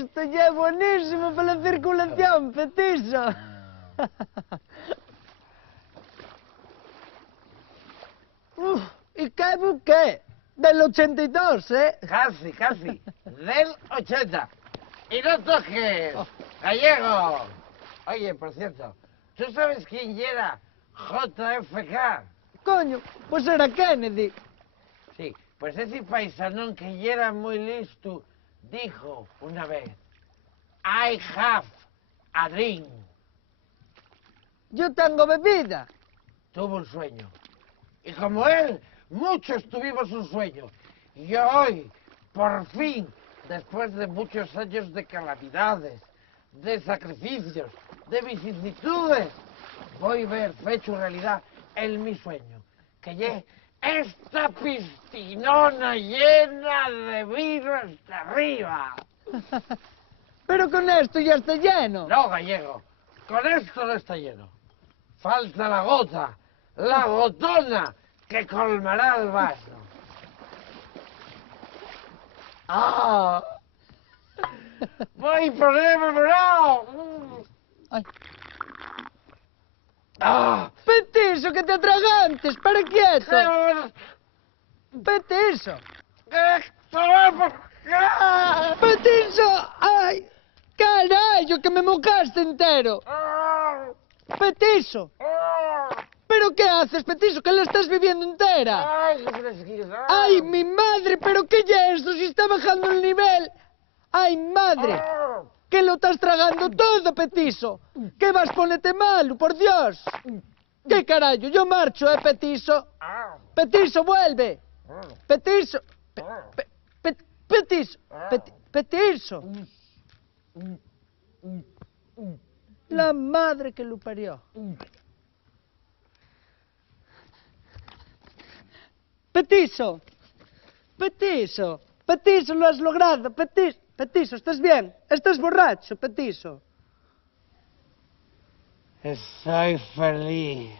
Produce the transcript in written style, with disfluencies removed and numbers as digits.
Esto ya es buenísimo para la circulación, Petiso. Uf, ¿y qué buque? Del 82, ¿eh? Casi, casi. Del 80. Y no toques, gallego. Oye, por cierto, ¿tú sabes quién era JFK? Coño, pues era Kennedy. Sí, pues ese paisanón que era muy listo dijo una vez, I have a dream. Yo tengo bebida. Tuvo un sueño. Y como él, muchos tuvimos un sueño. Y hoy, por fin, después de muchos años de calamidades, de sacrificios, de vicisitudes, voy a ver fecho realidad en mi sueño. Que es esta piscinona llena de vino hasta arriba. Pero con esto ya está lleno. No, gallego, con esto no está lleno. Falta la gota, la gotona, que colmará el vaso. ¡Ah! ¡Voy por el preparado! Ay. ¡Ah! Petiso, que te atragantes, para quieto. Petiso. Petiso, ay. Carallo, que me mocaste entero. Petiso. ¿Pero qué haces, Petiso, que la estás viviendo entera? ¡Ay, qué fresquita! ¡Ay, mi madre! ¿Pero qué es esto? Si está bajando el nivel. ¡Ay, madre! Que lo estás tragando todo, Petiso. ¿Qué vas? Ponete malo, por Dios. ¿Qué carajo? Yo marcho, Petiso. Petiso, vuelve. Petiso. Petiso. Petiso. La madre que lo parió. Petiso. Petiso. Petiso, lo has logrado. Petiso. Petiso, ¿estás bien? ¿Estás borracho, Petiso? Estoy feliz.